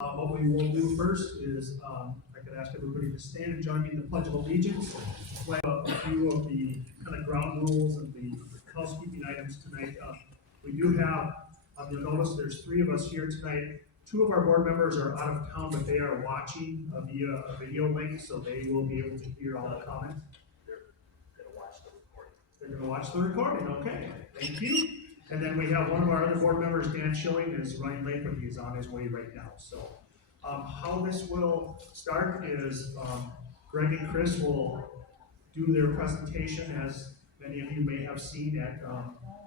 What we will do first is, I could ask everybody to stand and join me in the Pledge of Allegiance. We have a few of the kind of ground rules and the housekeeping items tonight. We do have, you'll notice there's three of us here tonight. Two of our board members are out of town, but they are watching via a video link, so they will be able to hear all the comments. They're gonna watch the recording. They're gonna watch the recording, okay, thank you. And then we have one of our other board members, Dan Schilling, is running late, but he's on his way right now, so. How this will start is, Greg and Chris will do their presentation, as many of you may have seen at,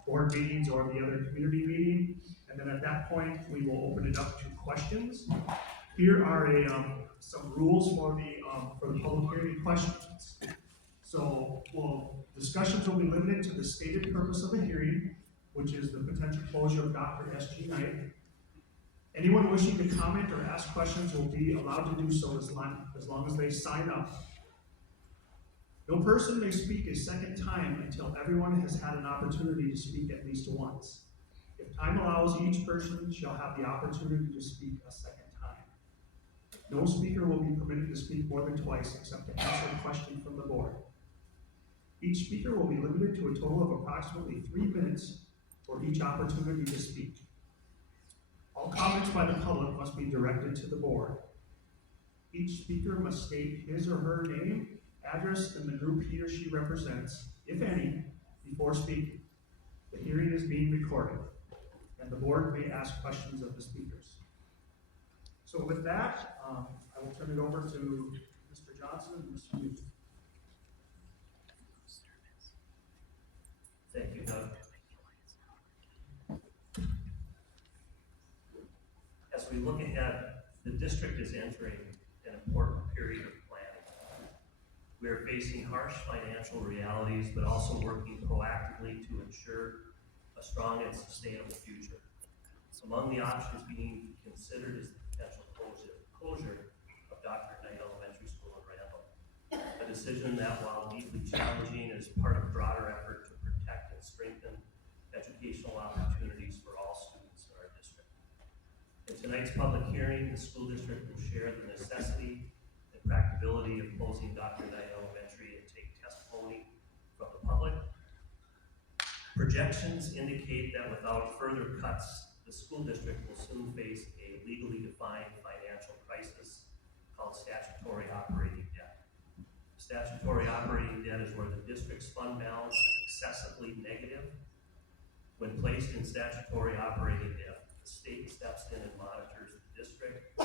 board meetings or the other community meeting. And then at that point, we will open it up to questions. Here are some rules for the public hearing questions. So, discussions will be limited to the stated purpose of the hearing, which is the potential closure of Dr. S.G. Knight. Anyone wishing to comment or ask questions will be allowed to do so as long as they sign up. No person may speak a second time until everyone has had an opportunity to speak at least once. If time allows, each person shall have the opportunity to speak a second time. No speaker will be permitted to speak more than twice except to answer a question from the board. Each speaker will be limited to a total of approximately 3 minutes for each opportunity to speak. All comments by the public must be directed to the board. Each speaker must state his or her name, address, and the group he or she represents, if any, before speaking. The hearing is being recorded, and the board may ask questions of the speakers. So with that, I will turn it over to Mr. Johnson and Mr. Youth. Thank you, Doug. As we look ahead, the district is entering an important period of planning. We are facing harsh financial realities, but also working proactively to ensure a strong and sustainable future. Among the options being considered is the potential closure of Dr. Knight Elementary School in Randall. A decision that, while deeply challenging, is part of a broader effort to protect and strengthen educational opportunities for all students in our district. In tonight's public hearing, the school district will share the necessity and practicability of closing Dr. Knight Elementary and take testimony from the public. Projections indicate that without further cuts, the school district will soon face a legally defined financial crisis called statutory operating debt. Statutory operating debt is where the district's fund balance is excessively negative. When placed in statutory operating debt, the state steps in and monitors the district,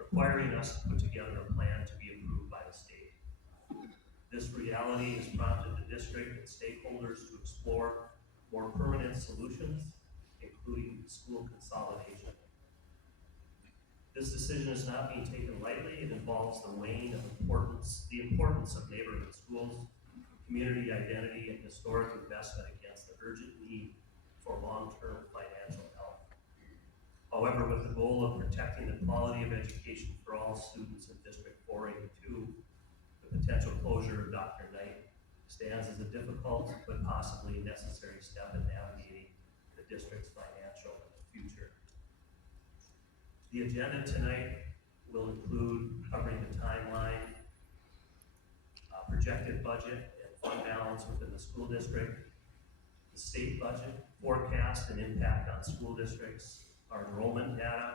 requiring us to put together a plan to be approved by the state. This reality has prompted the district and stakeholders to explore more permanent solutions, including school consolidation. This decision is not being taken lightly. It involves the weighing of the importance of neighborhood schools, community identity, and historic investment against the urgent need for long-term financial health. However, with the goal of protecting the quality of education for all students in District 482, the potential closure of Dr. Knight stands as a difficult but possibly necessary step in navigating the district's financial future. The agenda tonight will include covering the timeline, projected budget and fund balance within the school district, the state budget, forecast and impact on school districts, our enrollment data,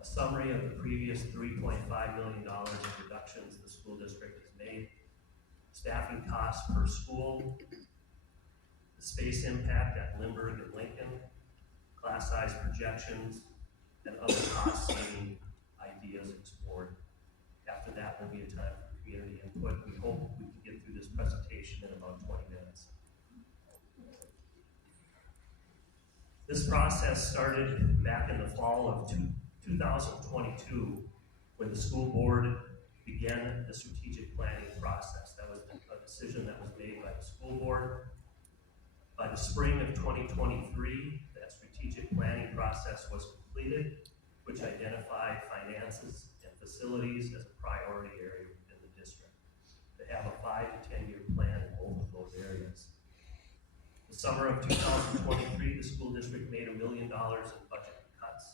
a summary of the previous $3.5 million of reductions the school district has made, staffing costs per school, the space impact at Lindbergh and Lincoln, class size projections, and other cost-saving ideas explored. After that will be a time for community input. We hope we can get through this presentation in about 20 minutes. This process started back in the fall of 2022 when the school board began the strategic planning process. That was a decision that was made by the school board. By the spring of 2023, that strategic planning process was completed, which identified finances and facilities as a priority area within the district. They have a 5 to 10 year plan in both of those areas. The summer of 2023, the school district made $1 million in budget cuts.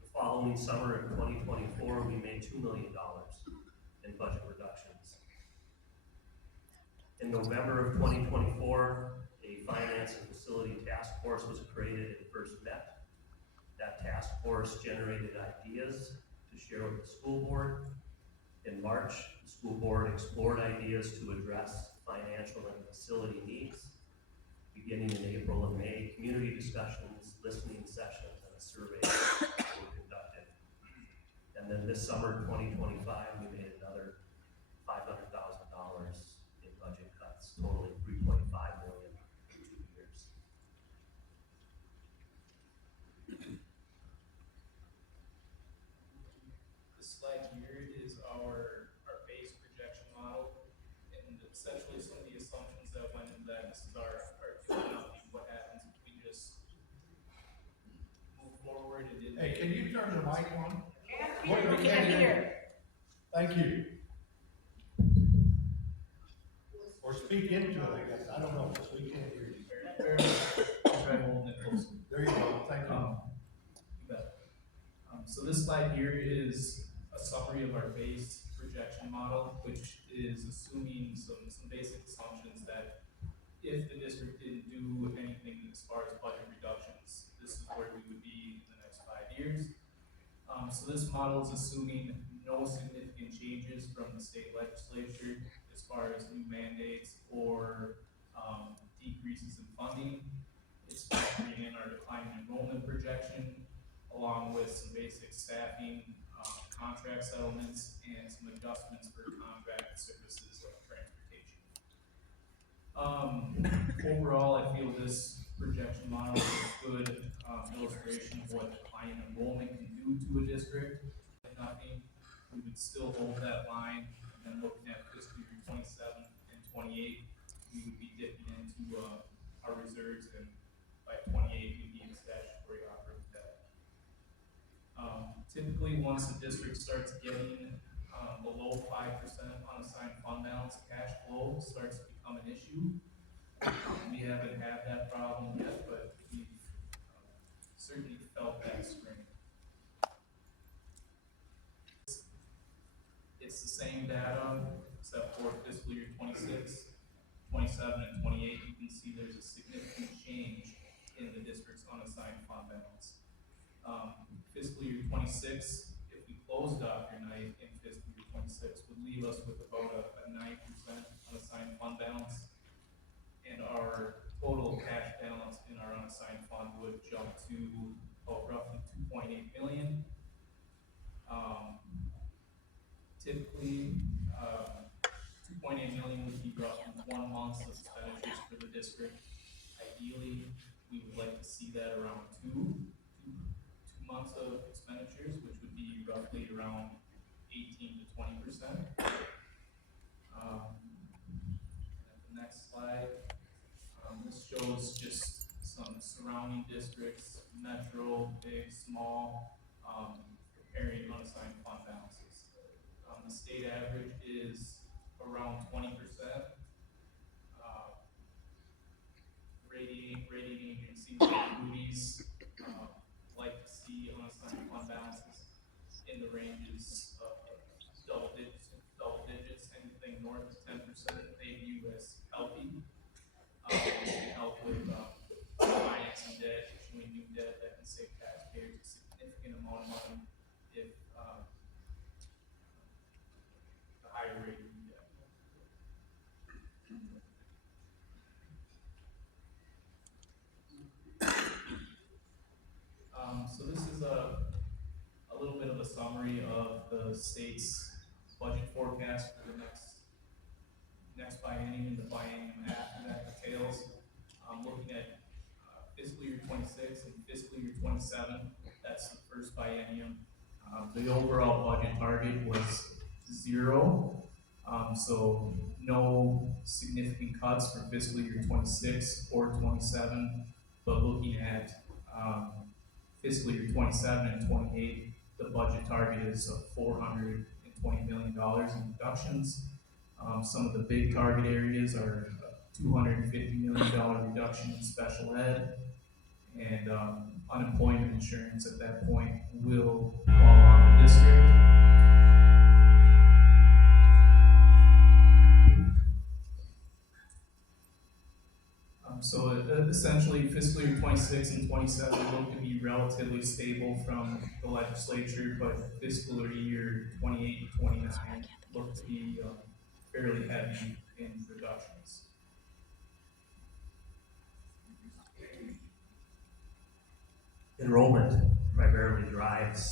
The following summer of 2024, we made $2 million in budget reductions. In November of 2024, a finance and facility task force was created and first met. That task force generated ideas to share with the school board. In March, the school board explored ideas to address financial and facility needs. Beginning in April and May, community discussions, listening sessions, and a survey were conducted. And then this summer, 2025, we made another $500,000 in budget cuts, totaling $3.5 million in 2 years. This slide here is our base projection model, and essentially some of the assumptions that went into that. This is our what happens if we just move forward and didn't. Hey, can you turn the mic on? We can't hear. Thank you. Or speak into it, I guess. I don't know, because we can't hear you. I'll try holding it closer. There you go. Thank you. You bet. So this slide here is a summary of our base projection model, which is assuming some basic assumptions that if the district didn't do anything as far as budget reductions, this is where we would be in the next 5 years. So this model is assuming no significant changes from the state legislature as far as new mandates or decreases in funding. It's factoring in our declining enrollment projection, along with some basic staffing, contract settlements, and some adjustments for contract services like transportation. Overall, I feel this projection model is a good illustration of what declining enrollment can do to a district. If nothing, we would still hold that line, and then looking at fiscal year 27 and 28, we would be dipping into our reserves, and by 28, we'd be in statutory operating debt. Typically, once the district starts getting below 5% unassigned fund balance, cash flow starts to become an issue. We haven't had that problem yet, but we've certainly felt that strain. It's the same data, except for fiscal year 26, 27, and 28. You can see there's a significant change in the district's unassigned fund balance. Fiscal year 26, if we closed Dr. Knight in fiscal year 26, would leave us with about a 9% unassigned fund balance. And our total cash balance in our unassigned fund would jump to roughly $2.8 million. Typically, $2.8 million would be roughly 1 month of expenditures for the district. Ideally, we would like to see that around two months of expenditures, which would be roughly around 18 to 20%. The next slide. This shows just some surrounding districts, metro, big, small, comparing unassigned fund balances. The state average is around 20%. Rating agencies like Moody's like to see unassigned fund balances in the ranges of double digits, anything north of 10% they view as healthy. It can help with financing debt, issuing new debt that can save taxpayers a significant amount of money if the higher rate of debt. So this is a little bit of a summary of the state's budget forecast for the next biennium and the biennium after that details. Looking at fiscal year 26 and fiscal year 27, that's the first biennium. The overall budget target was 0, so no significant cuts for fiscal year 26 or 27, but looking at fiscal year 27 and 28, the budget target is of $420 million in reductions. Some of the big target areas are $250 million reduction in special ed and unemployment insurance at that point will fall on the district. So essentially fiscal year 26 and 27 look to be relatively stable from the legislature, but fiscal year 28 and 29 look to be fairly heavy in reductions. Enrollment primarily drives